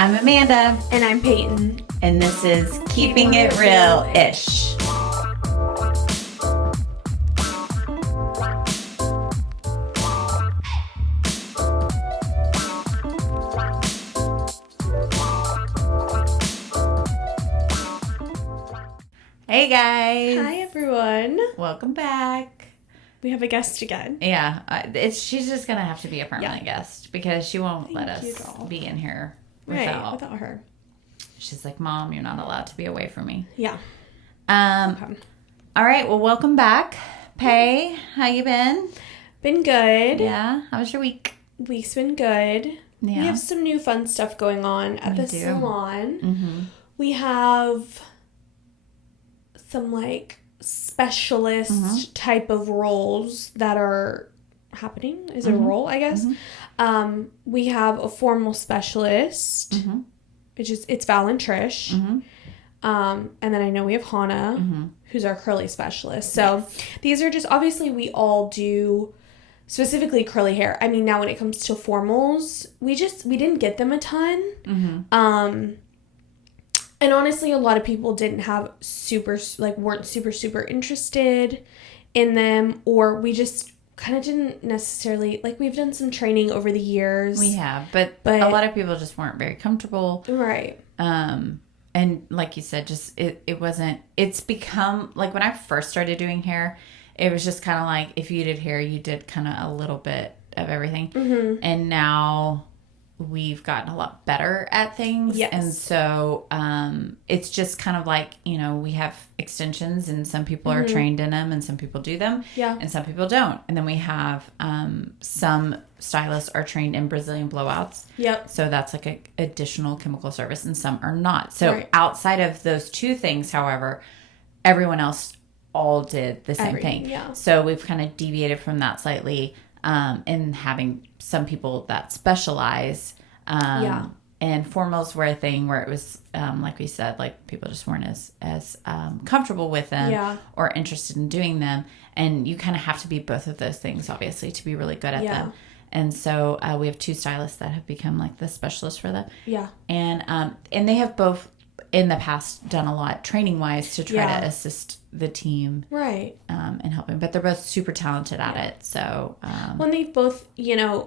I'm Amanda. And I'm Peyton. And this is Keeping It Real-ish. Hey guys. Hi everyone. Welcome back. We have a guest again. Yeah, she's just going to have to be a permanent guest because she won't let us be in here without her. She's like, Mom, you're not allowed to be away from me. Yeah. Okay. All right, well, welcome back. Pay, how you been? Been good. Yeah, how was your week? Week's been good. Yeah. We have some new fun stuff going on at the salon. Mm-hmm. We have some specialist type of roles that are happening. Is it a role, I guess? Mm-hmm. We have a formal specialist, which is it's Val and Trish. And then I know we have Hannah, who's our curly specialist. So these are just, obviously we all do specifically curly hair. I mean, now when it comes to formals, we didn't get them a ton. And honestly, a lot of people didn't have weren't super interested in them, or we just kind of didn't necessarily, we've done some training over the years. We have, but a lot of people just weren't very comfortable. Right. And like you said, just, it's become, when I first started doing hair, it was just kind of like, if you did hair, you did kind of a little bit of everything. And now we've gotten a lot better at things. Yes. And so it's just kind of like, we have extensions and some people are trained in them and some people do them. Yeah. And some people don't. And then we have some stylists are trained in Brazilian blowouts. Yep. So that's like an additional chemical service and some are not. So outside of those two things, however, everyone else all did the same thing. Yeah. So we've kind of deviated from that slightly in having some people that specialize. And formals were a thing where it was, like we said, people just weren't as comfortable with them or interested in doing them. And you kind of have to be both of those things, obviously, to be really good at them. And so we have two stylists that have become the specialists for that. Yeah. And they have both in the past done a lot training wise to try to assist the team. Right. In helping. But they're both super talented at it. So. When they've both,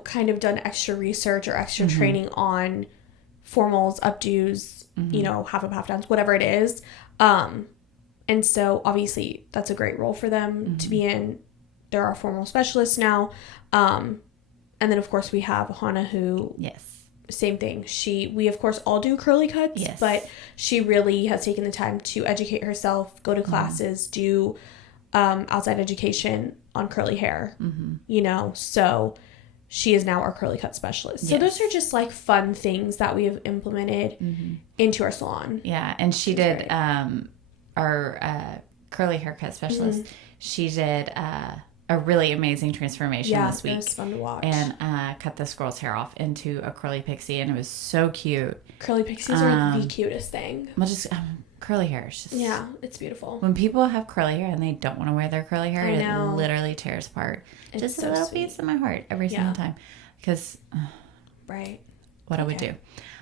kind of done extra research or extra training on formals, updos, half downs, whatever it is. And so we that's a great role for them to be in. They're our formal specialists now. And then, of course, we have Hannah, who, same thing. We, of course, all do curly cuts, but she really has taken the time to educate herself, go to classes, do outside education on curly hair, so she is now our curly cut specialist. So those are just, fun things that we have implemented into our salon. Yeah, and she did, our curly haircut specialist, she did a really amazing transformation this week. Yeah, it was fun to watch. And cut this girl's hair off into a curly pixie, and it was so cute. Curly pixies are the cutest thing. Well, just curly hair is just... Yeah, it's beautiful. When people have curly hair and they don't want to wear their curly hair, it literally tears apart. It's just so a little sweet. piece of my heart every single time. Because... what I would do.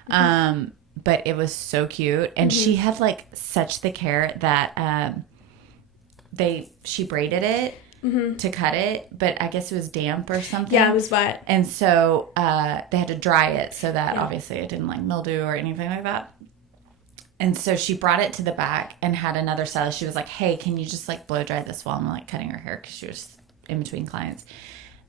But it was so cute. And she had, such thick hair that she braided it. To cut it, but I guess it was damp or something. Yeah, it was wet. And so they had to dry it so that obviously it didn't mildew or anything like that. And so she brought it to the back and had another stylist. She was like, hey, can you just blow dry this while I'm cutting her hair? Because she was in between clients.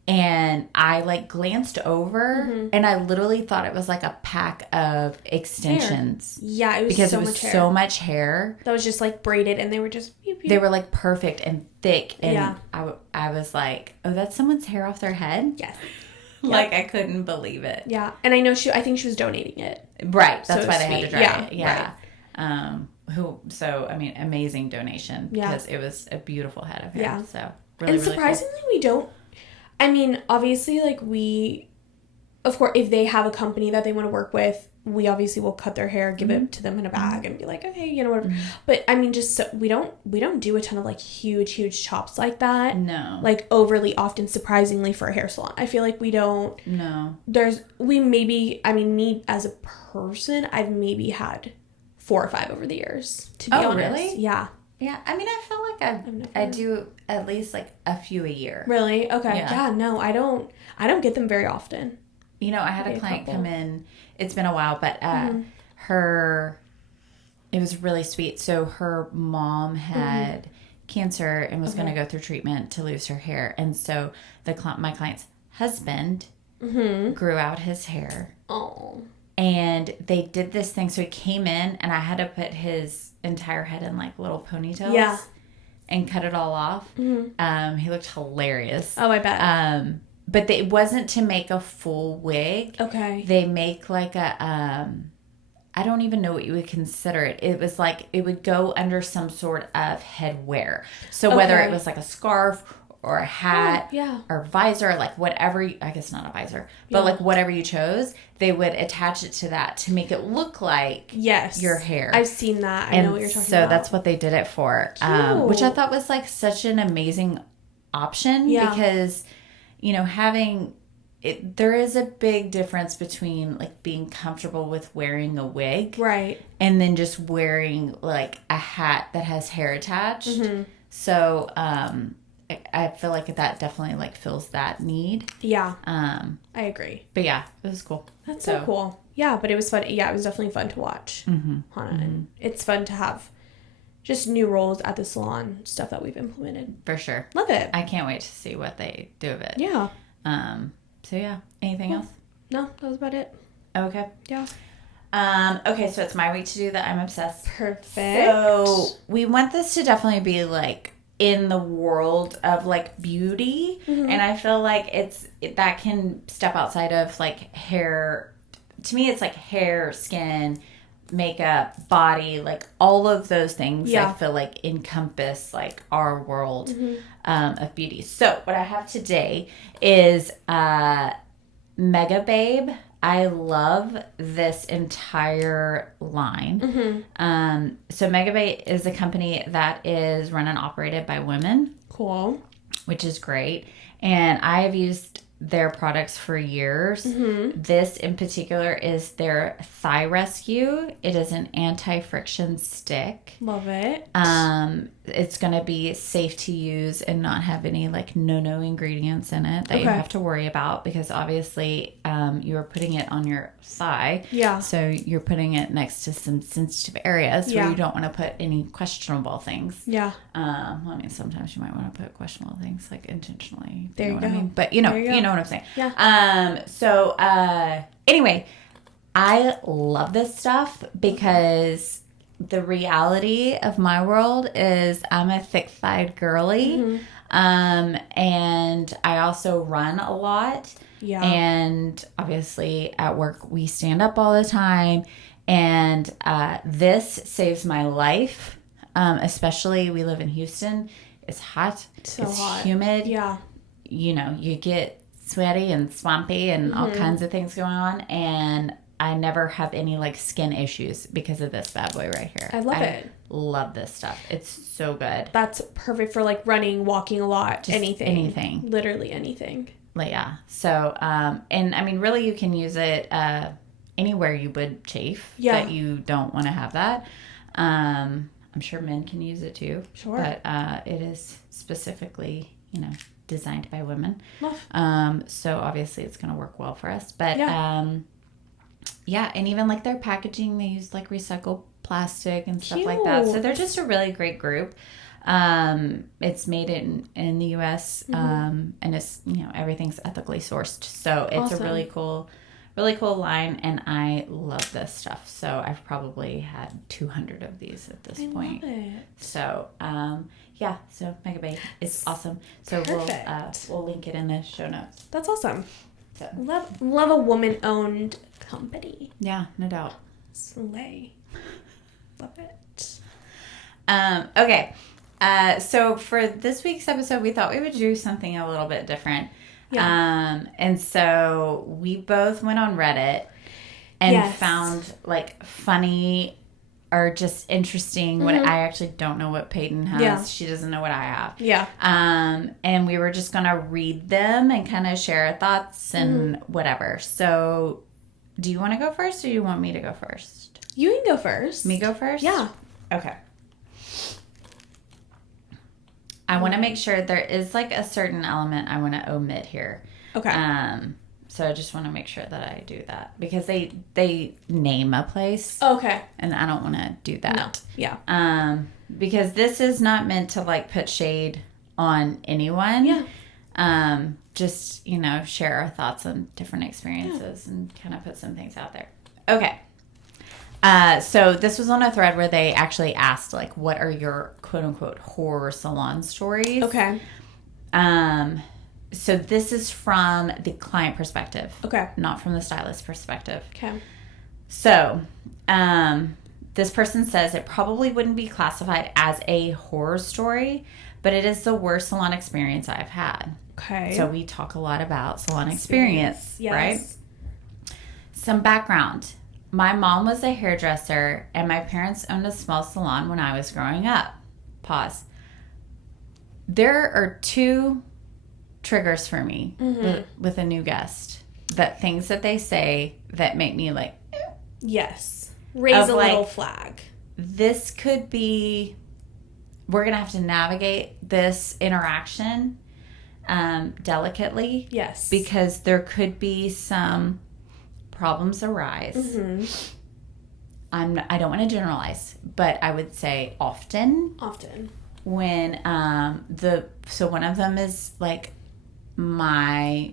And I glanced over and I literally thought it was a pack of extensions. Hair. Yeah, it was because so it was much hair. so much hair. That was just braided and they were just pew, pew. They were perfect and thick. And I was like, oh, that's someone's hair off their head? Yes. I couldn't believe it. Yeah. And I think she was donating it. Right. That's why they had to dry it. Yeah. Right. Amazing donation. Because it was a beautiful head of hair. Yeah. So really, and surprisingly, we don't. Obviously, of course, if they have a company that they want to work with, we obviously will cut their hair, give it to them in a bag, and be like, okay, you know, whatever. But I mean, just so, we don't do a ton of like huge chops like that. No. Like overly often, surprisingly, for a hair salon. I feel like we don't. No. Me as a person, I've maybe had 4 or 5 over the years. To be honest. Really? Yeah. Yeah, I mean, I feel like I do at least like a few a year. Really? Okay. Yeah. No, I don't get them very often. You know, I had a client come in. It's been a while, but it was really sweet. So her mom had cancer and was going to go through treatment to lose her hair, and so my client's husband grew out his hair. Oh. And they did this thing. So he came in, and I had to put his entire head in like little ponytails. Yeah. And cut it all off. He looked hilarious. Oh, I bet. But it wasn't to make a full wig. Okay. They make like a, I don't even know what you would consider it. It was like, it would go under some sort of headwear. So whether it was like a scarf or a hat or visor, like whatever, I guess not a visor, but like whatever you chose, they would attach it to that to make it look like your hair. I've seen that. I know what you're talking about. So that's what they did it for, which I thought was like such an amazing option because, you know, having it, there is a big difference between like being comfortable with wearing a wig. Right. And then just wearing like a hat that has hair attached. So, I feel like that definitely like fills that need. Yeah. I agree. But yeah, it was cool. That's so cool. Yeah, but it was fun. Yeah, it was definitely fun to watch Hannah. And it's fun to have just new roles at the salon, stuff that we've implemented. For sure. Love it. I can't wait to see what they do of it. Yeah. So yeah, anything else? No, that was about it. Okay. Yeah. Okay, so it's my week to do that. I'm obsessed. Perfect. So we want this to definitely be like in the world of like beauty, and I feel like that can step outside of like hair. To me, it's like hair, skin, makeup, body, like all of those things. I feel like encompass like our world of beauty. So what I have today is Mega Babe. I love this entire line. So Mega Babe is a company that is run and operated by women. Cool. Which is great. And I have used their products for years. This in particular is their Thigh Rescue. It is an anti-friction stick. Love it. It's going to be safe to use and not have any like no ingredients in it that you have to worry about, because obviously you are putting it on your thigh. Yeah. So you're putting it next to some sensitive areas where you don't want to put any questionable things. Yeah. I mean, sometimes you might want to put questionable things like intentionally. There you know go. what I mean? But you know what I'm saying. Yeah. So anyway, I love this stuff because the reality of my world is I'm a thick-thighed girly. And I also run a lot. Yeah. And obviously at work we stand up all the time, and this saves my life. Especially we live in Houston. It's hot. It's hot. Humid. Yeah. You know, you get sweaty and swampy and all kinds of things going on, and I never have any like skin issues because of this bad boy right here. I love it. Love this stuff. It's so good. That's perfect for like running, walking a lot, Just anything. Literally anything. Like, yeah. So, and I mean, really you can use it anywhere you would chafe that you don't want to have that. I'm sure men can use it too. Sure. But it is specifically, you know, designed by women. Love. So obviously it's going to work well for us. But yeah, and even like their packaging, they use like recycled plastic and stuff like that. So they're just a really great group. It's made in the US, and it's, you know, everything's ethically sourced. So it's a really cool line, and I love this stuff. So I've probably had 200 of these at this point. Love it. So yeah, so Mega Babe is awesome. So we'll link it in the show notes. That's awesome. So. Love a woman-owned company. Yeah, no doubt. Slay. Love it. Okay. So for this week's episode, we thought we would do something a little bit different. Yeah. And so we both went on Reddit and found like funny or just interesting what I actually don't know what Peyton has. Yeah. She doesn't know what I have. Yeah. And we were just going to read them and kind of share our thoughts and whatever. So do you want to go first or do you want me to go first? You can go first. Me go first? Yeah. Okay. I want to make sure there is like a certain element I want to omit here. Okay. So I just want to make sure that I do that because they name a place. Okay. And I don't want to do that. No. Yeah. Because this is not meant to like put shade on anyone. Yeah. Just, share our thoughts on different experiences and kind of put some things out there. Okay. So this was on a thread where they actually asked, like, what are your quote-unquote horror salon stories? Okay. So this is from the client perspective. Okay. Not from the stylist perspective. Okay. So, this person says it probably wouldn't be classified as a horror story, but it is the worst salon experience I've had. Okay. So we talk a lot about salon experience, yes. Right? Some background. My mom was a hairdresser, and my parents owned a small salon when I was growing up. Pause. There are two triggers for me with a new guest. That things that they say that make me like... Yes. Raise a little flag. This could be... We're going to have to navigate this interaction delicately. Yes. Because there could be some... problems arise. I don't want to generalize, but I would say often when so one of them is like my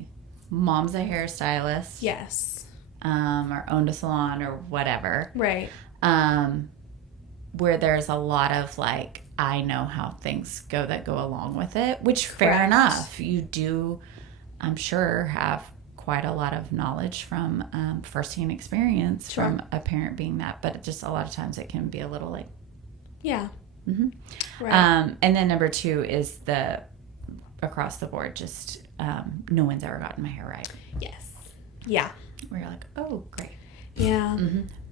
mom's a hairstylist, yes, or owned a salon or whatever, right, where there's a lot of like I know how things go that go along with it, which correct. Fair enough, you do I'm sure have quite a lot of knowledge from first-hand experience sure. from a parent being that, but just a lot of times it can be a little like right. And then number two is the across the board just no one's ever gotten my hair right. Yes. Yeah. Where you're like, oh great. Yeah.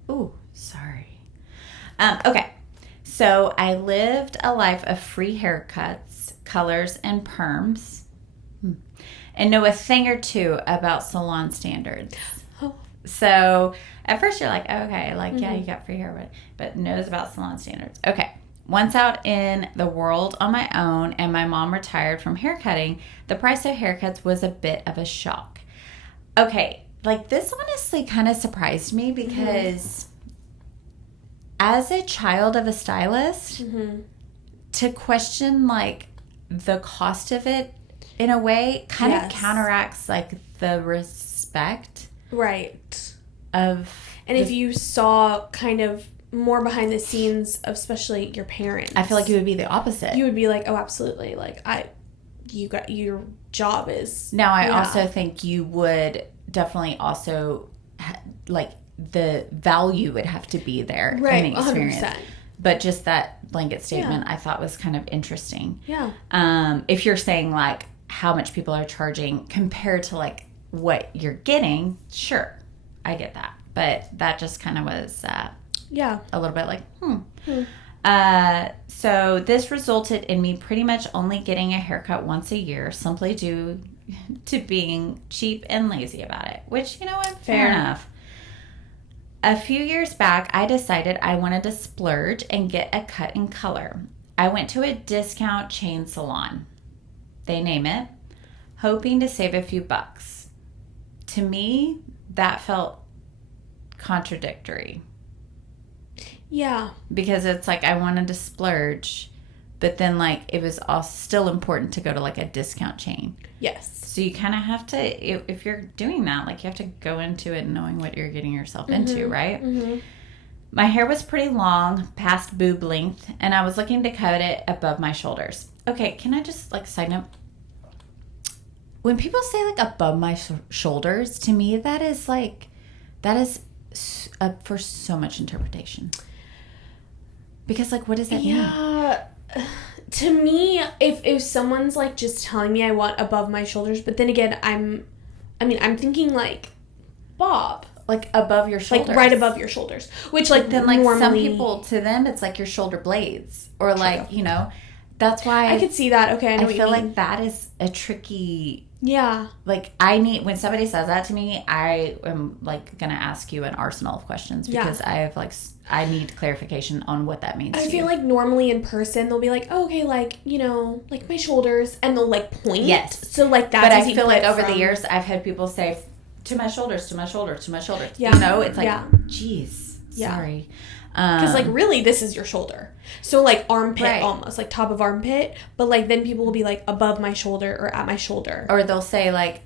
Oh, sorry. Okay, so I lived a life of free haircuts, colors, and perms. And know a thing or two about salon standards. Oh. So at first you're like, oh, okay, like, yeah, you got free hair, but knows about salon standards. Okay. Once out in the world on my own and my mom retired from haircutting, the price of haircuts was a bit of a shock. Okay. Like this honestly kind of surprised me because as a child of a stylist, to question like the cost of it in a way kind of counteracts like the respect right of and if you saw kind of more behind the scenes of especially your parents, I feel like it would be the opposite. You would be like, oh absolutely, like you got your job is now I also think you would definitely also like the value would have to be there right in the experience 100%. But just that blanket statement I thought was kind of interesting. Yeah. If you're saying like how much people are charging compared to like what you're getting, sure, I get that. But that just kind of was a little bit like, So this resulted in me pretty much only getting a haircut once a year, simply due to being cheap and lazy about it, which, you know what, fair enough. A few years back, I decided I wanted to splurge and get a cut in color. I went to a discount chain salon. They name it, hoping to save a few bucks. To me, that felt contradictory. Yeah. Because it's like I wanted to splurge, but then like it was all still important to go to like a discount chain. Yes. So you kind of have to, if you're doing that, like you have to go into it knowing what you're getting yourself into, right? My hair was pretty long, past boob length, and I was looking to cut it above my shoulders. Okay, can I just like side note? When people say like above my shoulders, to me that is up for so much interpretation. Because, like, what does that mean? Yeah. To me, if someone's, like, just telling me I want above my shoulders, but then again, I'm thinking, like, bob. Like, above your shoulders. Like, right above your shoulders. Which, like, then, like, normally... some people, to them, it's, like, your shoulder blades. Or, like, you know, that's why... I could see that. Okay, I know what you mean. I feel like that is a tricky... Yeah. Like, when somebody says that to me, I am, like, going to ask you an arsenal of questions. Because I have, like... I need clarification on what that means. I feel like normally in person they'll be like, oh, okay, like, you know, like my shoulders, and they'll like point. Yes. So like that's. But I feel like over the years I've had people say, to my shoulders, to my shoulders, to my shoulders. Yeah. You know, it's like, geez, sorry. Because like really, this is your shoulder. So like armpit almost, like top of armpit. But like then people will be like above my shoulder or at my shoulder. Or they'll say like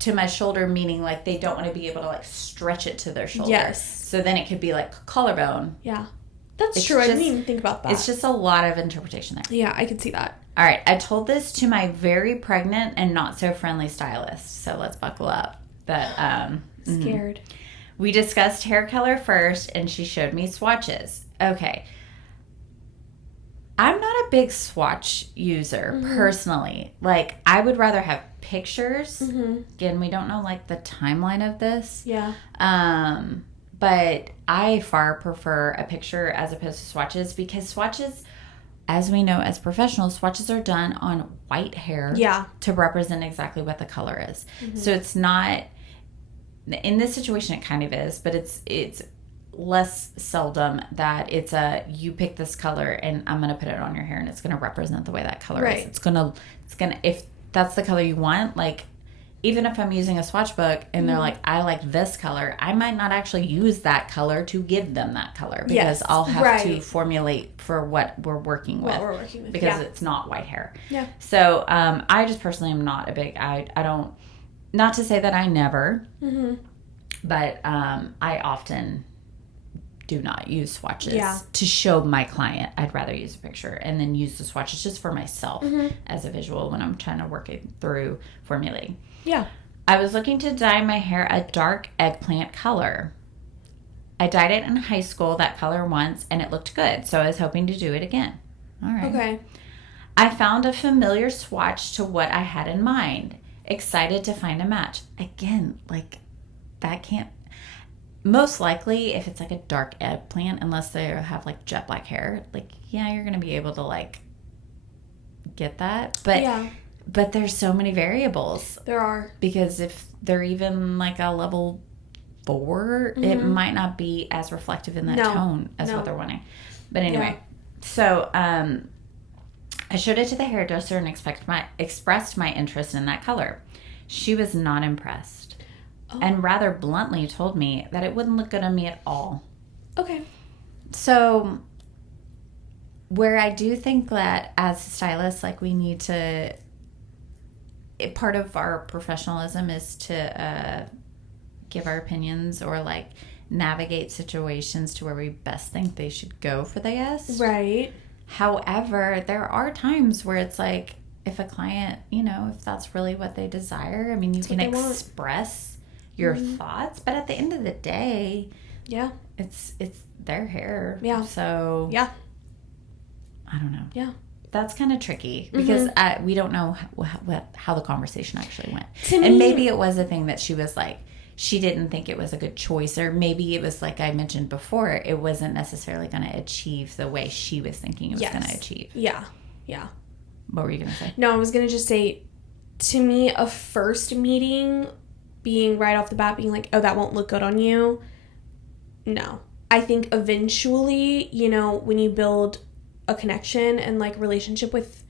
to my shoulder, meaning like they don't want to be able to like stretch it to their shoulder. Yes. So then it could be like collarbone. Yeah. That's true. I didn't even think about that. It's just a lot of interpretation there. Yeah, I could see that. All right. I told this to my very pregnant and not so friendly stylist. So let's buckle up. Scared. We discussed hair color first and she showed me swatches. Okay. I'm not a big swatch user personally. Like, I would rather have pictures. Again, we don't know like the timeline of this. Yeah. But I far prefer a picture as opposed to swatches because swatches, as we know as professionals, swatches are done on white hair to represent exactly what the color is. So it's not, in this situation it kind of is, but it's less seldom that it's you pick this color and I'm going to put it on your hair and it's going to represent the way that color is. It's going to, if that's the color you want, like, even if I'm using a swatch book and they're like, I like this color, I might not actually use that color to give them that color because I'll have to formulate for what we're working with. Because it's not white hair. Yeah. So I just personally am not a big, I don't, not to say that I never, but I often do not use swatches to show my client. I'd rather use a picture and then use the swatches just for myself as a visual when I'm trying to work it through formulating. Yeah. I was looking to dye my hair a dark eggplant color. I dyed it in high school, that color once, and it looked good, so I was hoping to do it again. All right. Okay. I found a familiar swatch to what I had in mind. Excited to find a match. Again, like, that can't... Most likely, if it's like a dark eggplant, unless they have like jet black hair, like, yeah, you're going to be able to like get that. But there's so many variables. There are. Because if they're even like a level 4, it might not be as reflective in that tone as what they're wanting. But anyway, so I showed it to the hairdresser and expressed my interest in that color. She was not impressed. And rather bluntly told me that it wouldn't look good on me at all. Okay. So, where I do think that as stylists, like, we need to... part of our professionalism is to give our opinions or, like, navigate situations to where we best think they should go for the guest. Right. However, there are times where it's like, if a client, you know, if that's really what they desire, I mean, you can express your thoughts, but at the end of the day, it's their hair. Yeah. So I don't know. Yeah. That's kind of tricky because we don't know how the conversation actually went. And maybe it was a thing that she was like, she didn't think it was a good choice, or maybe it was like I mentioned before, it wasn't necessarily going to achieve the way she was thinking it was going to achieve. Yeah. Yeah. What were you going to say? No, I was going to just say, to me, a first meeting being right off the bat, being like, oh, that won't look good on you. No. I think eventually, you know, when you build a connection and like relationship with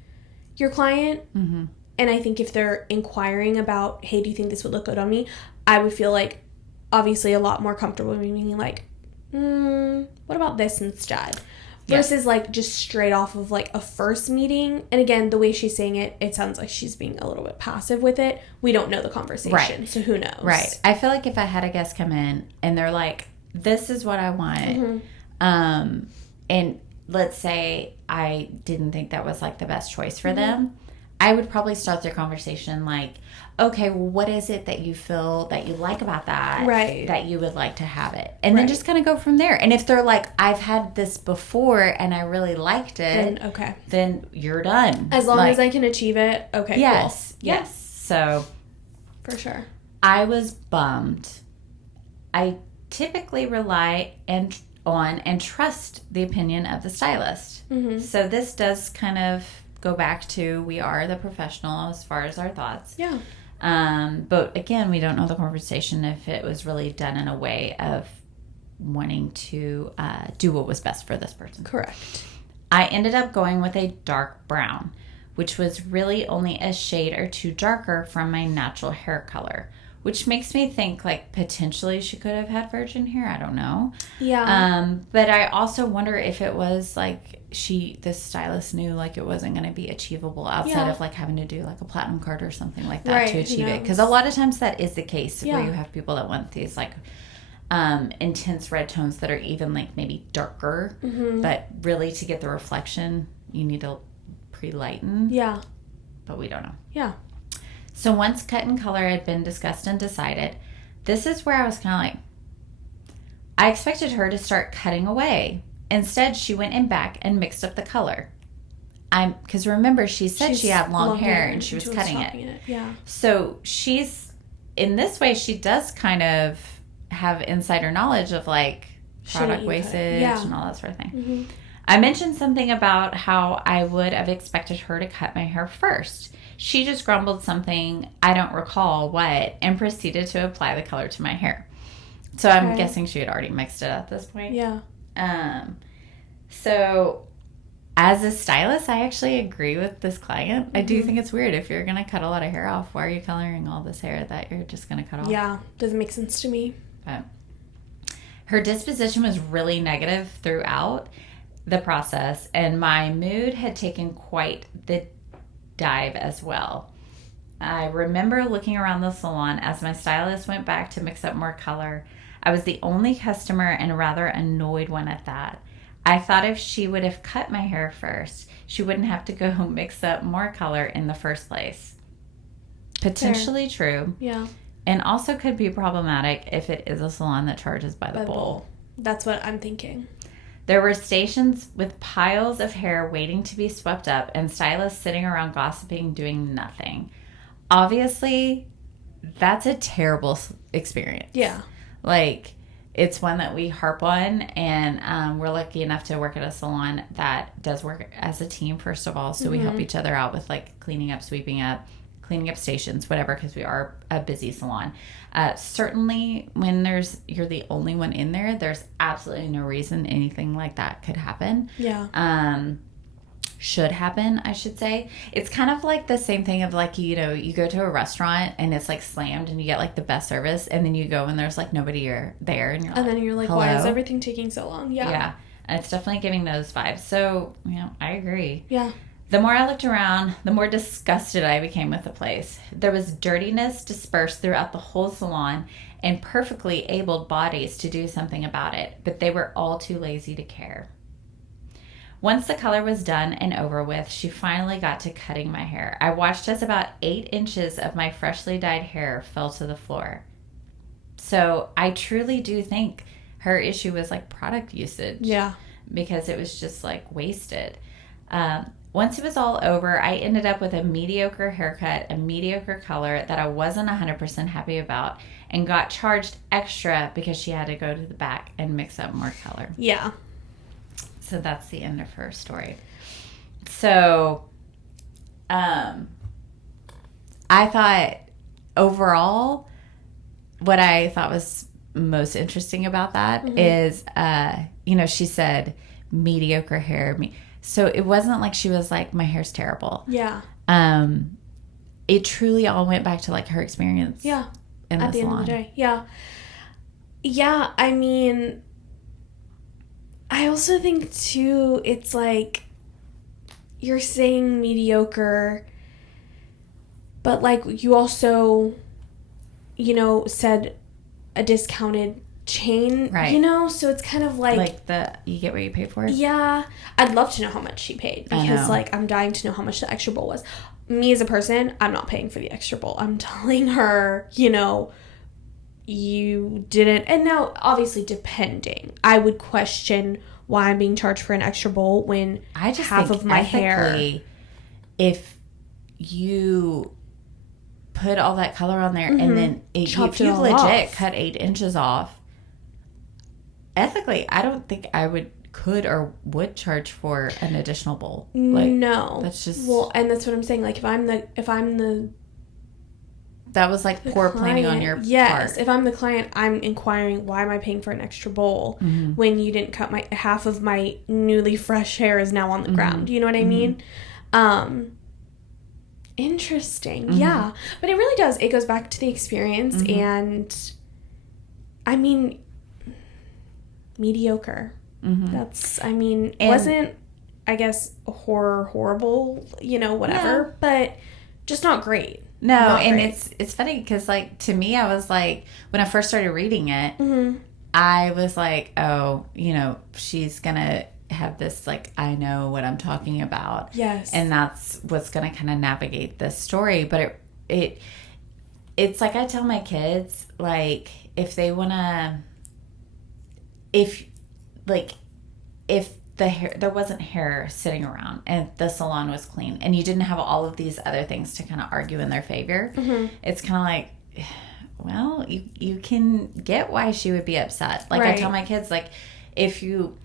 your client, and I think if they're inquiring about, hey, do you think this would look good on me? I would feel like obviously a lot more comfortable being like, what about this instead? Versus like just straight off of like a first meeting. And again, the way she's saying it, it sounds like she's being a little bit passive with it. We don't know the conversation, so who knows? Right. I feel like if I had a guest come in and they're like, this is what I want, and let's say I didn't think that was like the best choice for them, I would probably start their conversation like, okay, well, what is it that you feel that you like about that? Right. That you would like to have it. And then just kind of go from there. And if they're like, I've had this before and I really liked it. Then, okay. Then you're done. As long as I can achieve it. Okay, yes, cool. Yes. So. For sure. I was bummed. I typically rely on and trust the opinion of the stylist. Mm-hmm. So this does kind of go back to we are the professional as far as our thoughts. Yeah. But again, we don't know the conversation if it was really done in a way of wanting to do what was best for this person. Correct. I ended up going with a dark brown, which was really only a shade or two darker from my natural hair color, which makes me think like potentially she could have had virgin hair. I don't know. Yeah. But I also wonder if it was like this stylist knew like it wasn't going to be achievable outside of like having to do like a platinum card or something like that to achieve it. Because a lot of times that is the case where you have people that want these like intense red tones that are even like maybe darker, but really to get the reflection, you need to pre-lighten. Yeah. But we don't know. Yeah. So once cut and color had been discussed and decided, this is where I was kind of like, I expected her to start cutting away. Instead, she went in back and mixed up the color. Because remember, she said she had long hair and she was cutting it. Yeah. So in this way, she does kind of have insider knowledge of like product wastage and all that sort of thing. Mm-hmm. I mentioned something about how I would have expected her to cut my hair first. She just grumbled something, I don't recall what, and proceeded to apply the color to my hair. So I'm guessing she had already mixed it at this point. Yeah. So as a stylist, I actually agree with this client. I do think it's weird. If you're going to cut a lot of hair off, why are you coloring all this hair that you're just going to cut off? Yeah. Doesn't make sense to me. But her disposition was really negative throughout the process, and my mood had taken quite the dive as well. I remember looking around the salon as my stylist went back to mix up more color. I was the only customer and a rather annoyed one at that. I thought if she would have cut my hair first, she wouldn't have to go mix up more color in the first place. Potentially true. Yeah. And also could be problematic if it is a salon that charges by the bowl. That's what I'm thinking. There were stations with piles of hair waiting to be swept up and stylists sitting around gossiping, doing nothing. Obviously, that's a terrible experience. Yeah. Like, it's one that we harp on, and we're lucky enough to work at a salon that does work as a team, first of all. So we help each other out with, like, cleaning up, sweeping up, cleaning up stations, whatever, because we are a busy salon. Certainly when you're the only one in there, there's absolutely no reason anything like that could happen. Yeah. Should happen, I should say. It's kind of like the same thing of like, you go to a restaurant and it's like slammed and you get like the best service, and then you go and there's like nobody there and you're like, then you're like, hello? why is everything taking so long? Yeah. Yeah. And it's definitely giving those vibes. So, I agree. Yeah. The more I looked around, the more disgusted I became with the place. There was dirtiness dispersed throughout the whole salon and perfectly abled bodies to do something about it, but they were all too lazy to care. Once the color was done and over with, she finally got to cutting my hair. I watched as about 8 inches of my freshly dyed hair fell to the floor. So I truly do think her issue was like product usage. Yeah. Because it was just like wasted. Once it was all over, I ended up with a mediocre haircut, a mediocre color that I wasn't 100% happy about, and got charged extra because she had to go to the back and mix up more color. Yeah. So that's the end of her story. So, I thought overall, what I thought was most interesting about that is, she said mediocre hair. So it wasn't like she was like, my hair's terrible. Yeah. It truly all went back to like her experience. Yeah. In the salon. At the end of the day. Yeah. Yeah. I mean, I also think too, it's like you're saying mediocre, but like you also, said a discounted chain, right. you know, so it's kind of like you get what you pay for. Yeah, I'd love to know how much she paid, because like I'm dying to know how much the extra bowl was. Me as a person, I'm not paying for the extra bowl. I'm telling her, you know, you didn't. And now, obviously, depending, I would question why I'm being charged for an extra bowl when I just half think of my hair. If you put all that color on there and then if you legit cut 8 inches off, ethically, I don't think I could or would charge for an additional bowl. Like, no, that's just and that's what I'm saying. Like, if I'm the that was like poor planning on your part. If I'm the client, I'm inquiring, why am I paying for an extra bowl when you didn't cut half of my newly fresh hair is now on the ground? You know what I mean? Interesting. Yeah. But it really does. It goes back to the experience and, I mean, mediocre. It wasn't, I guess, horrible, you know, whatever, but just not great. No, and it's funny because, like, to me, I was like, when I first started reading it, I was like, oh, you know, she's going to have this, like, I know what I'm talking about. Yes. And that's what's going to kind of navigate this story. But it's like I tell my kids, like, if they want to, if the hair, there wasn't hair sitting around and the salon was clean and you didn't have all of these other things to kind of argue in their favor, it's kind of like, well, you can get why she would be upset. Like, I tell my kids, like, if you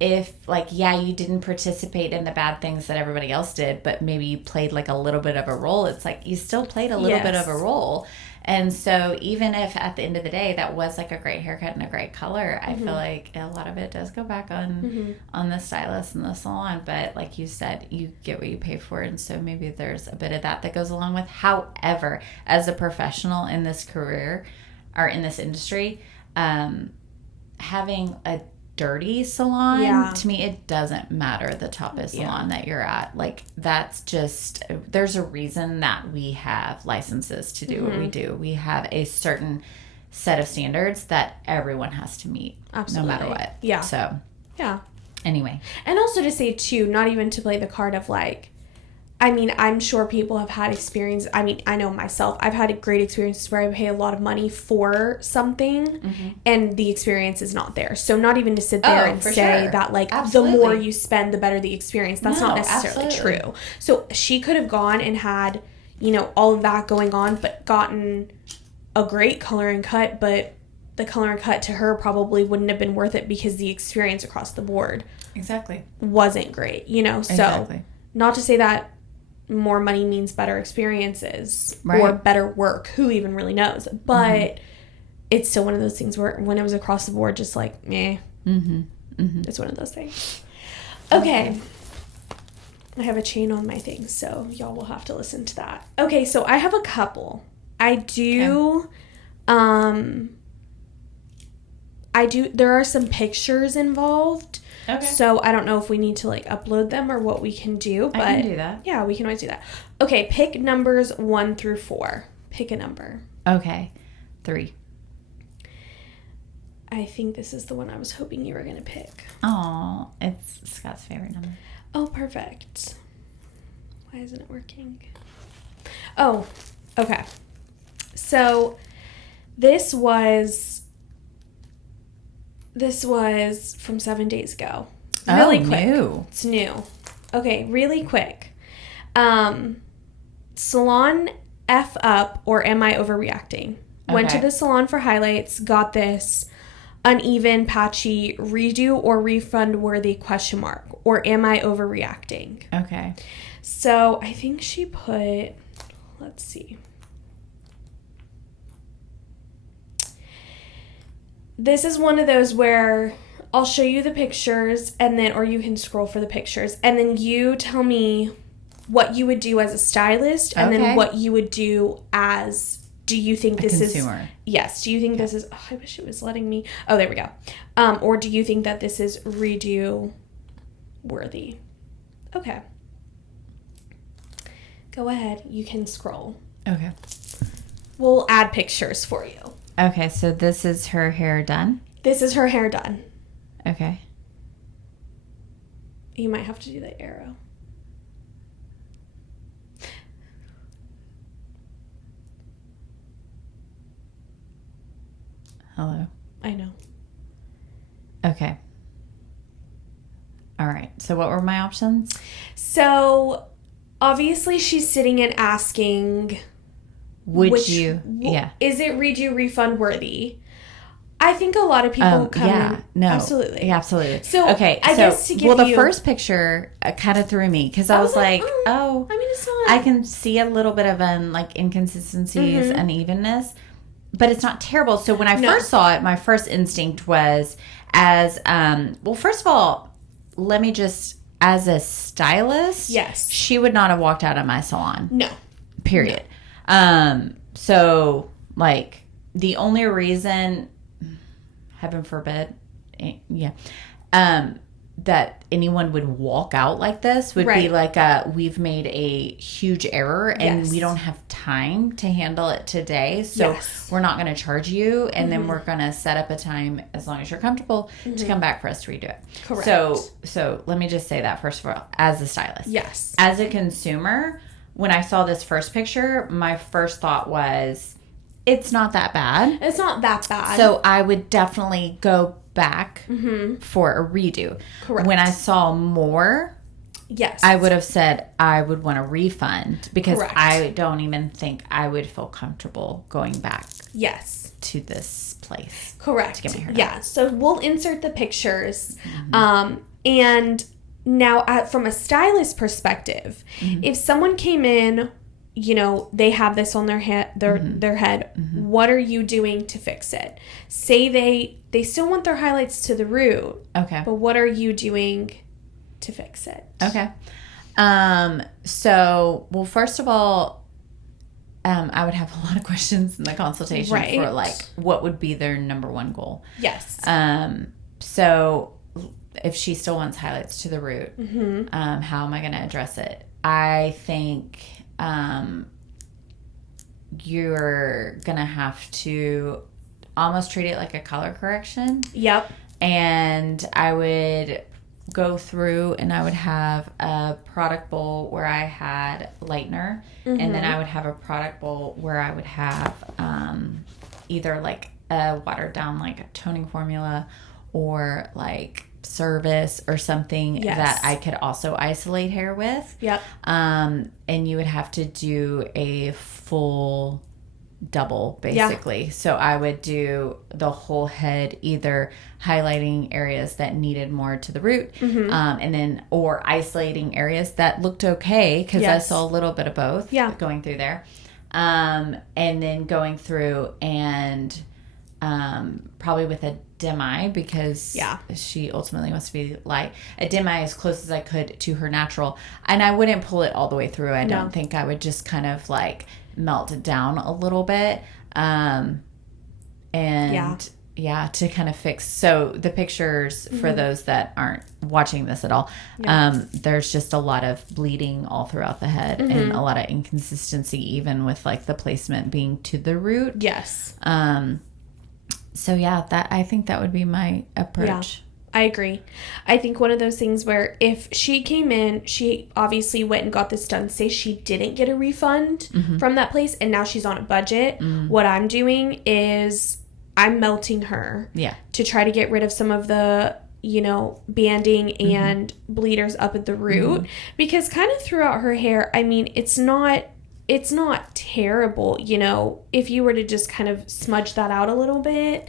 didn't participate in the bad things that everybody else did, but maybe you played like a little bit of a role, it's like you still played a little bit of a role. And so even if at the end of the day that was like a great haircut and a great color, I feel like a lot of it does go back on the stylist and the salon. But like you said, you get what you pay for, and so maybe there's a bit of that goes along with. However, as a professional in this career or in this industry, having a dirty salon, to me, it doesn't matter the top of salon that you're at. Like, that's just, there's a reason that we have licenses to do what we do. We have a certain set of standards that everyone has to meet. Absolutely. No matter what. Yeah. So, yeah. Anyway. And also to say, too, not even to play the card of, like, I mean, I'm sure people have had experience. I mean, I know myself. I've had great experiences where I pay a lot of money for something and the experience is not there. So not even to sit there and say that, like, the more you spend, the better the experience. That's not necessarily true. So she could have gone and had, you know, all of that going on, but gotten a great color and cut, but the color and cut to her probably wouldn't have been worth it because the experience across the board wasn't great, you know? So not to say that more money means better experiences or better work. Who even really knows? But it's still one of those things where when it was across the board, just like, meh. It's one of those things. Okay. I have a chain on my thing, so y'all will have to listen to that. Okay, so I have a couple. I do, there are some pictures involved. Okay. So I don't know if we need to, like, upload them or what we can do. But I can do that. Yeah, we can always do that. Okay, pick numbers 1 through 4. Pick a number. Okay. 3. I think this is the one I was hoping you were going to pick. Oh, it's Scott's favorite number. Oh, perfect. Why isn't it working? Oh, okay. So this was from 7 days ago. Really quick. New. It's new. Okay, really quick. Salon F up or am I overreacting? Okay. Went to the salon for highlights, got this uneven, patchy, redo or refund worthy ? Or am I overreacting? Okay. So I think she put, let's see. This is one of those where I'll show you the pictures and then, or you can scroll for the pictures and then you tell me what you would do as a stylist and then what you would do as, do you think this consumer. Yes. Do you think this is, oh, I wish it was letting me, oh, there we go. Or do you think that this is redo worthy? Okay. Go ahead. You can scroll. Okay. We'll add pictures for you. Okay, so this is her hair done? This is her hair done. Okay. You might have to do the arrow. Hello. I know. Okay. All right. So what were my options? So obviously she's sitting and asking, Would you? Yeah. Is it redo refund worthy? I think a lot of people come in. No. Absolutely. Yeah, absolutely. So okay. I guess to give the first picture kind of threw me because I was like, oh, I mean, it's not. I can see a little bit of inconsistencies, unevenness, but it's not terrible. So when I first saw it, my first instinct was first of all, let me just, as a stylist, yes, she would not have walked out of my salon. No. Period. No. So like the only reason, heaven forbid, that anyone would walk out like this would be like we've made a huge error and we don't have time to handle it today, so we're not going to charge you, and then we're going to set up a time, as long as you're comfortable, to come back for us to redo it. Correct. So let me just say that first of all, as a stylist. Yes. As a consumer, when I saw this first picture, my first thought was, it's not that bad. It's not that bad. So I would definitely go back for a redo. Correct. When I saw more, yes, I would have said I would want a refund, because Correct. I don't even think I would feel comfortable going back. Yes. To this place. Correct. To get my hair done. Yeah. So we'll insert the pictures, and now from a stylist perspective, if someone came in, they have this on their head, their head. What are you doing to fix it? Say they still want their highlights to the root. Okay. But what are you doing to fix it? Okay. So, first of all, I would have a lot of questions in the consultation for like what would be their number one goal. Yes. So if she still wants highlights to the root, how am I going to address it? I think you're gonna have to almost treat it like a color correction. Yep. And I would go through and I would have a product bowl where I had lightener, and then I would have a product bowl where I would have either like a watered down like a toning formula, or like service or something that I could also isolate hair with. Yep. And you would have to do a full double, basically. Yeah. So I would do the whole head, either highlighting areas that needed more to the root, and then, or isolating areas that looked okay, because I saw a little bit of both going through there. And then going through and probably with a demi, because she ultimately wants to be light. A demi as close as I could to her natural, and I wouldn't pull it all the way through. I don't think. I would just kind of like melt it down a little bit, and to kind of fix. So the pictures, for those that aren't watching this at all, there's just a lot of bleeding all throughout the head, and a lot of inconsistency, even with like the placement being to the root. Yes. So that I think that would be my approach. I agree. I think one of those things where if she came in, she obviously went and got this done. Say she didn't get a refund from that place, and now she's on a budget. What I'm doing is I'm melting her to try to get rid of some of the, banding and bleeders up at the root, because kind of throughout her hair, I mean, it's not terrible, if you were to just kind of smudge that out a little bit,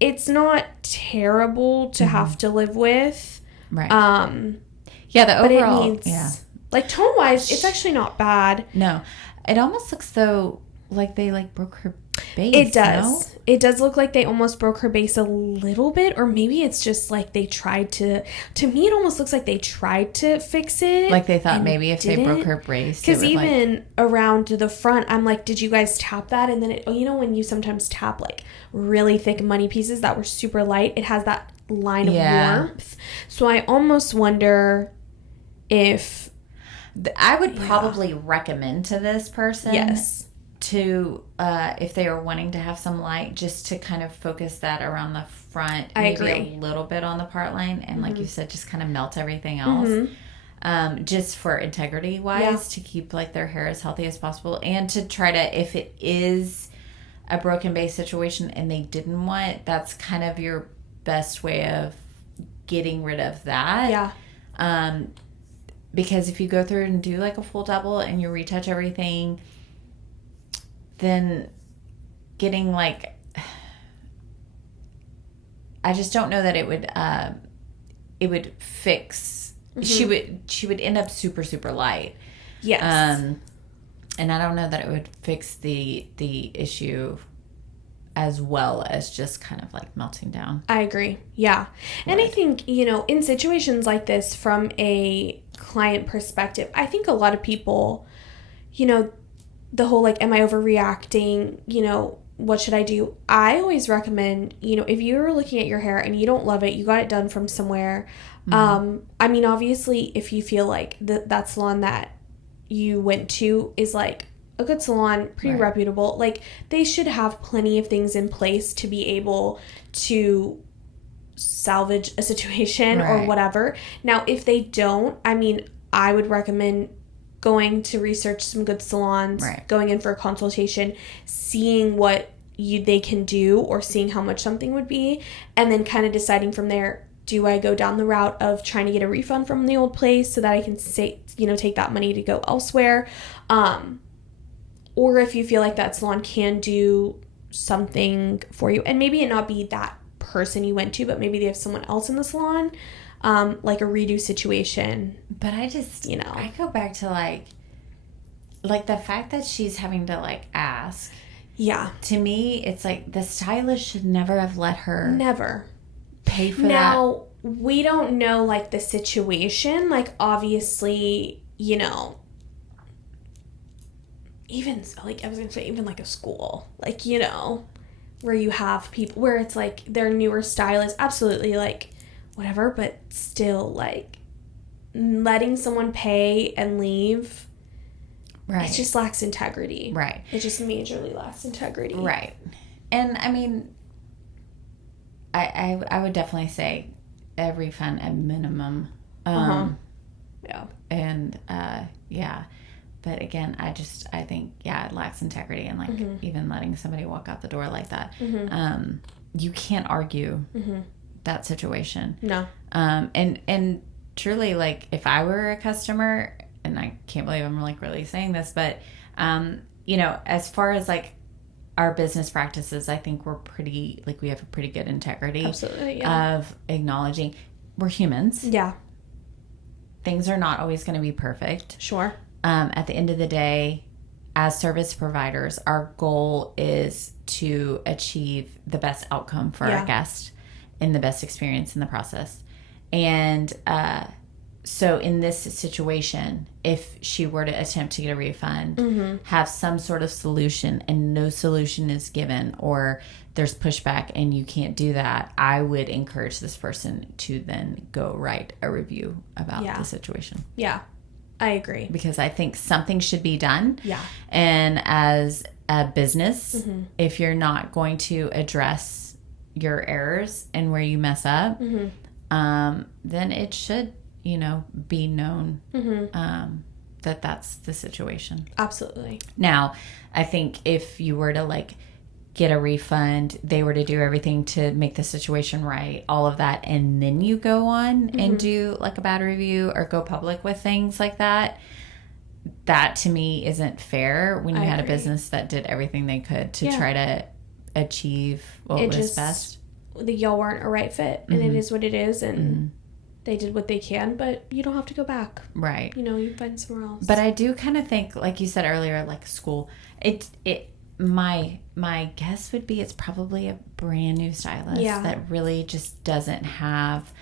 it's not terrible to have to live with. Right. The overall, but it needs, like tone-wise, it's actually not bad. No. It almost looks though like they like broke her base. It does. No? It does look like they almost broke her base a little bit, or maybe it's just like they tried to me it almost looks like they tried to fix it. Like they thought maybe if they broke her base. Because even around the front, I'm like, did you guys tap that? And then when you sometimes tap like really thick money pieces that were super light, it has that line of warmth. So I almost wonder if I would probably recommend to this person to if they are wanting to have some light, just to kind of focus that around the front. I maybe agree. a little bit on the part line, and like you said, just kind of melt everything else. Just for integrity wise, to keep like their hair as healthy as possible, and to try to, if it is a broken base situation and they didn't want, that's kind of your best way of getting rid of that. Yeah. Because if you go through and do like a full double and you retouch everything, then getting like, I just don't know that it would fix. She would end up super, super light. Yes. And I don't know that it would fix the issue as well as just kind of like melting down. I agree. Yeah. And I think, in situations like this, from a client perspective, I think a lot of people, the whole like, am I overreacting? What should I do? I always recommend, if you're looking at your hair and you don't love it, you got it done from somewhere. I mean, obviously, if you feel like that salon that you went to is like a good salon, pretty reputable, like they should have plenty of things in place to be able to salvage a situation or whatever. Now, if they don't, I mean, I would recommend going to research some good salons, going in for a consultation, seeing what they can do, or seeing how much something would be, and then kind of deciding from there, do I go down the route of trying to get a refund from the old place so that I can take that money to go elsewhere? Or if you feel like that salon can do something for you, and maybe it not be that person you went to, but maybe they have someone else in the salon, like a redo situation. But I just, I go back to like the fact that she's having to like ask. Yeah. To me, it's like the stylist should never have let her. Never. Pay for that. Now, we don't know like the situation. Like, obviously, even like, I was going to say, even like a school, like, where you have people where it's like they're newer stylists, absolutely, like whatever, but still like letting someone pay and leave. It just lacks integrity. It just majorly lacks integrity. And I mean, I would definitely say a refund at minimum. Yeah. And but again, I think it lacks integrity, and like even letting somebody walk out the door like that, you can't argue that situation. No. And truly, like if I were a customer, and I can't believe I'm like really saying this, but as far as like our business practices, I think we're pretty, like we have a pretty good integrity. Absolutely, of acknowledging we're humans. Yeah. Things are not always going to be perfect. Sure. At the end of the day, as service providers, our goal is to achieve the best outcome for our guest and the best experience in the process. And so in this situation, if she were to attempt to get a refund, have some sort of solution, and no solution is given, or there's pushback and you can't do that, I would encourage this person to then go write a review about the situation. Yeah, I agree. Because I think something should be done. Yeah. And as a business, if you're not going to address your errors and where you mess up, then it should, be known that that's the situation. Absolutely. Now, I think if you were to like get a refund, they were to do everything to make the situation right, all of that, and then you go on and do like a bad review or go public with things like that, that to me isn't fair when you had a business that did everything they could to try to achieve what was best. Y'all weren't a right fit, and it is what it is, and they did what they can, but you don't have to go back. Right. You find somewhere else. But I do kind of think, like you said earlier, like school, my guess would be it's probably a brand new stylist that really just doesn't have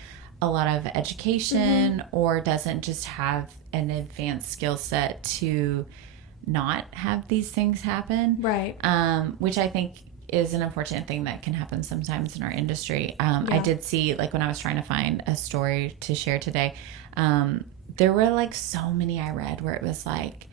a lot of education or doesn't just have an advanced skill set to not have these things happen. Right. Which I think is an unfortunate thing that can happen sometimes in our industry. I did see, like when I was trying to find a story to share today, there were like so many I read where it was like,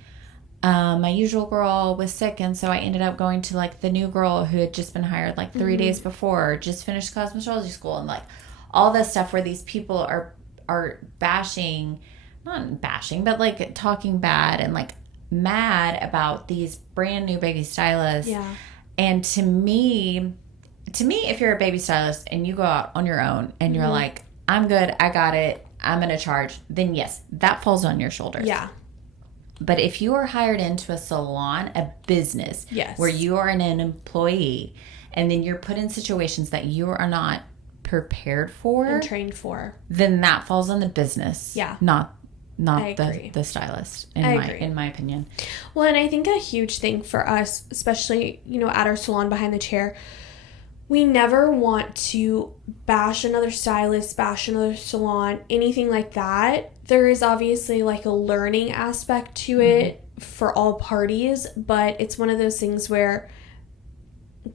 my usual girl was sick, and so I ended up going to like the new girl who had just been hired like 3 days before, just finished cosmetology school, and like all this stuff where these people are bashing, not bashing, but like talking bad and like mad about these brand new baby stylists. Yeah. And to me, if you're a baby stylist and you go out on your own and you're like, I'm good, I got it, I'm going to charge, then yes, that falls on your shoulders. Yeah. But if you are hired into a salon, a business, yes, where you are an employee, and then you're put in situations that you are not prepared for and trained for, then that falls on the business. Yeah. Not the stylist, in my opinion. Well, and I think a huge thing for us, especially, you know, at our salon behind the chair, we never want to bash another stylist, bash another salon, anything like that. There is obviously like a learning aspect to it for all parties, but it's one of those things where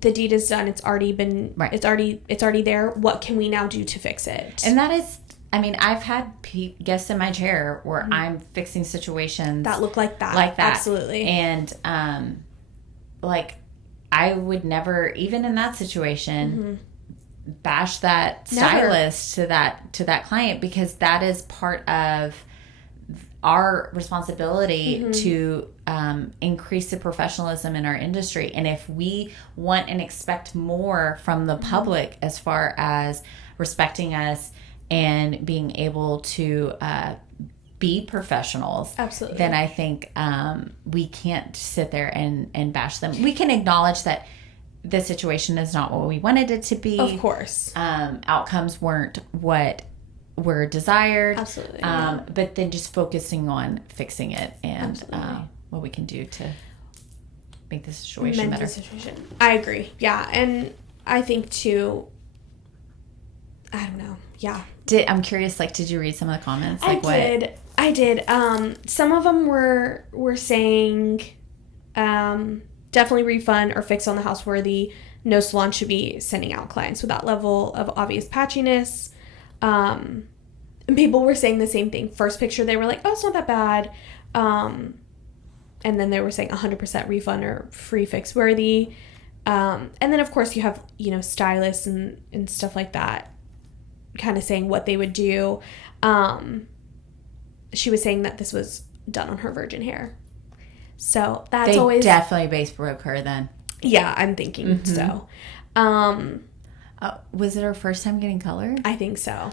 the deed is done. It's already been, right. It's already there. What can we now do to fix it? And that is, I mean, I've had guests in my chair where I'm fixing situations that look like that. Absolutely. And like, I would never, even in that situation, bash that stylist to that client, because that is part of our responsibility to increase the professionalism in our industry. And if we want and expect more from the public as far as respecting us and being able to be professionals, absolutely, then I think we can't sit there and bash them. We can acknowledge that the situation is not what we wanted it to be. Of course. Outcomes weren't what were desired. Absolutely. But then just focusing on fixing it and what we can do to make the situation better. I agree. Yeah. And I think too, I don't know. Yeah. I'm curious, like, did you read some of the comments? Like, I did. Some of them were saying, definitely refund or fix on the house worthy. No salon should be sending out clients with that level of obvious patchiness. And people were saying the same thing. First picture, they were like, oh, it's not that bad. And then they were saying 100% refund or free fix worthy. And then, of course, you have, you know, stylists and stuff like that kind of saying what they would do. She was saying that this was done on her virgin hair. So that's always... They definitely base broke her then. Yeah, I'm thinking so. Was it her first time getting color? I think so.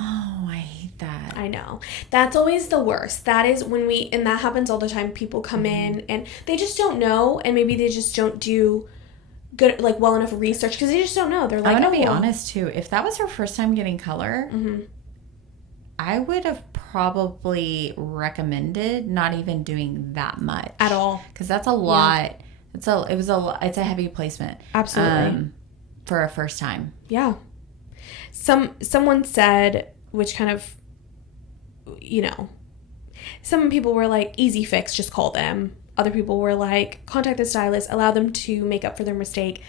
Oh, I hate that. I know. That's always the worst. That is when and that happens all the time. People come in and they just don't know, and maybe they just don't do good, like, well enough research because they just don't know. They're like, I'm going to be honest too. If that was her first time getting color, I would have probably recommended not even doing that much at all, because that's a lot. Yeah. It's a heavy placement. Absolutely. For a first time. Yeah. Someone said, which kind of, you know, some people were like, easy fix, just call them. Other people were like, contact the stylist, allow them to make up for their mistake.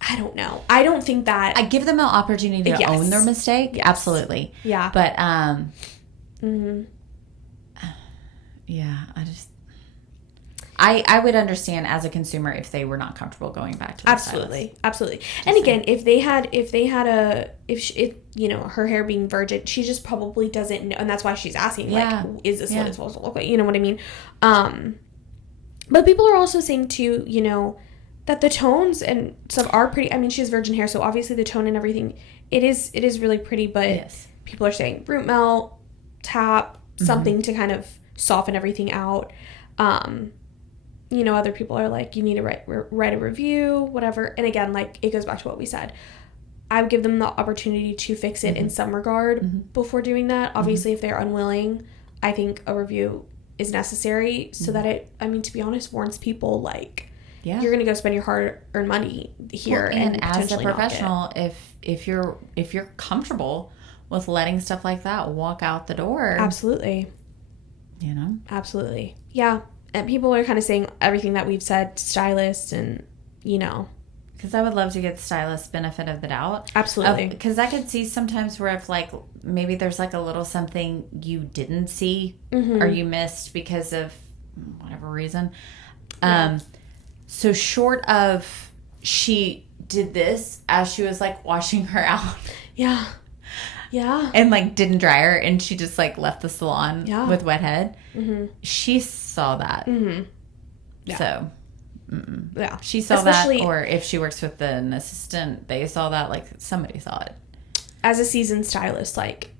I don't know. I don't think that... I give them an opportunity to own their mistake. Yes. Absolutely. Yeah. But, yeah, I would understand as a consumer if they were not comfortable going back to the stylist. Absolutely. And again, if you know, her hair being virgin, she just probably doesn't know, and that's why she's asking, like, is this what it's supposed to look like? You know what I mean? But people are also saying too, you know, that the tones and stuff are pretty. I mean, she has virgin hair, so obviously the tone and everything, it is really pretty, but people are saying root melt, tap, something to kind of soften everything out. You know, other people are like, you need to write a review, whatever. And again, like, it goes back to what we said. I would give them the opportunity to fix it in some regard before doing that. Obviously, if they're unwilling, I think a review is necessary so that it, I mean, to be honest, warns people, like, you're going to go spend your hard-earned money here. Well, and as a professional, if you're comfortable with letting stuff like that walk out the door. Absolutely. You know? Absolutely. Yeah. And people are kind of saying everything that we've said, stylists and, you know. Because I would love to get the stylist benefit of the doubt. Absolutely. Because I could see sometimes where if, like, maybe there's, like, a little something you didn't see or you missed because of whatever reason. Yeah. So short of she did this as she was like washing her out. Yeah. Yeah. And like didn't dry her, and she just like left the salon with wet head. Mm-hmm. She saw that. Mm-hmm. Yeah. So, yeah. She saw that, or if she works with an assistant, they saw that. Like somebody saw it. As a seasoned stylist, like,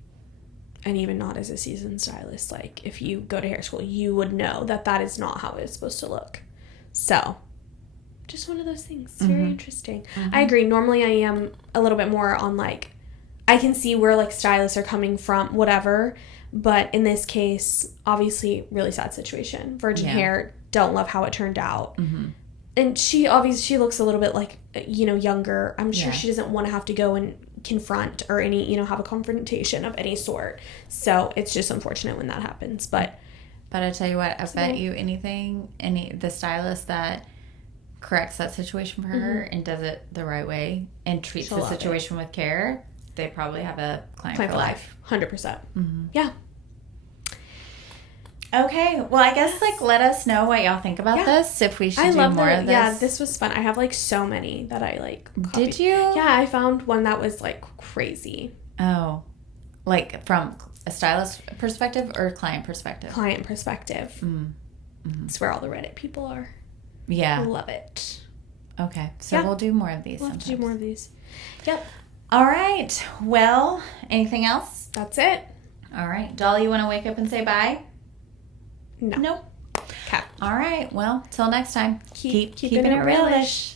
and even not as a seasoned stylist, like if you go to hair school, you would know that that is not how it's supposed to look. So, just one of those things. Very interesting. I agree. Normally, I am a little bit more on like, I can see where like stylists are coming from, whatever. But in this case, obviously, really sad situation. Virgin hair, don't love how it turned out. Mm-hmm. And she looks a little bit like, younger. I'm sure she doesn't want to have to go and confront or have a confrontation of any sort. So it's just unfortunate when that happens. But I tell you what, I bet you the stylist that corrects that situation for her and does it the right way and treats the situation with care, they probably have a client for life. 100%. Mm-hmm. Yeah. Okay. Well, I guess let us know what y'all think about this. If we should do more of this. Yeah, this was fun. I have so many that I copied. Did you? Yeah, I found one that was crazy. Oh, from a stylist perspective or client perspective? Client perspective. Mm-hmm. It's where all the Reddit people are. Yeah. I love it. Okay. So we'll do more of these. We'll have to do more of these. Yep. All right. Well, anything else? That's it. All right. Dolly, you want to wake up and say bye? No. Nope. Okay. All right. Well, till next time. Keep it realish.